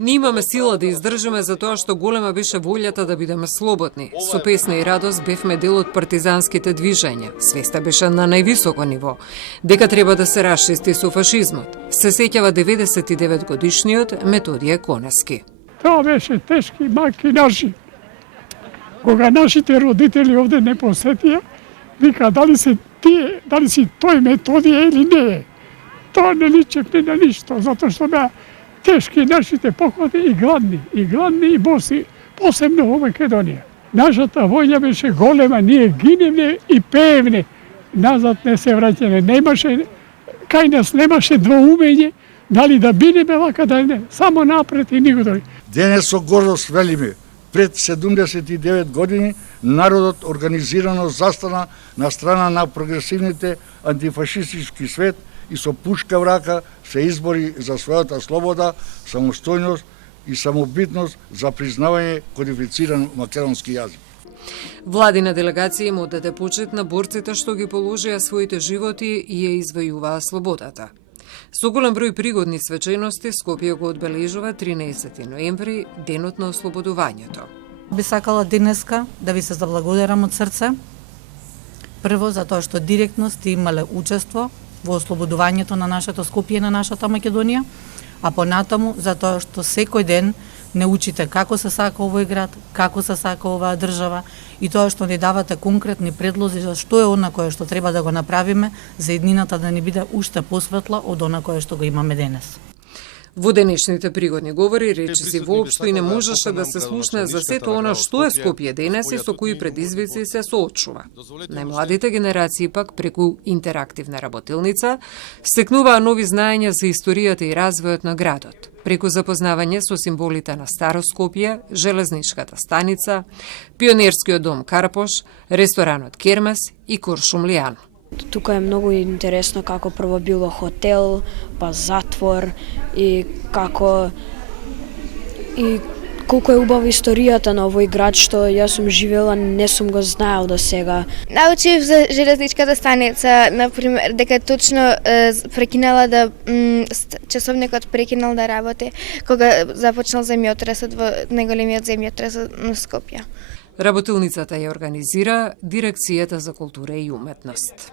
Ние имаме сила да издржиме за тоа што голема беше волјата да бидеме слободни. Со песна и радост бевме дел од партизанските движења. Свеста беше на највисоко ниво. Дека треба да се расчисти со фашизмот. Се сеќава 99 годишниот Методије Конески. Тоа беше тешки маки наши. Кога нашите родители овде не посетија, вика дали си тој Методије или не е. Тоа не личеше на ништо, затоа што беа тешки нашите походи и гладни и боси, посебно во Македонија. Нашата воља беше голема, ние гиневне и пеевне, назад не се враќаме. Кај нас немаше двоумење, дали да бидеме вака, да не, само напред и никој. Денес со гордост велиме, пред 79 години народот организирано застана на страна на прогресивните антифашистички свет и со пушка в рака се избори за својата слобода, самостојност и самобитност за признавање кодифициран македонски јазик. Владина делегација им оддаде почит на борците што ги положија своите животи и ја извојуваа слободата. Со голем број пригодни свечености, Скопје го одбележува 13 ноември, денот на ослободувањето. Би сакала денеска да ви се заблагодарам од срце. Прво, затоа што директно сте имале учество во ослободувањето на нашето Скопје и на нашата Македонија, а понатаму затоа што секој ден не учите како се сака овој град, како се сака оваа држава и тоа што ни давате конкретни предлози за што е она кое што треба да го направиме за еднината да не биде уште посветла од она кое што го имаме денес. Во денешните пригодни говори речиси воопшто и не можеше да се слушне за сето она што е Скопје денес и со кои предизвици се соочува. Најмладите генерации пак преку интерактивна работилница стекнуваа нови знаења за историјата и развојот на градот, преку запознавање со символите на Старо Скопје, железничката станица, пионерскиот дом Карпош, ресторанот Кермес и Куршум Лијан. Тука е многу интересно како прво било хотел, па затвор и колку е убава историјата на овој град што јас сум живела, не сум го знаел до сега. Научив за железничката станица, например, дека точно прекинала да часовникот прекинал да работи кога започнал земјотресот во најголемиот земјотрес на Скопје. Работилницата ја организира Дирекцијата за култура и уметност.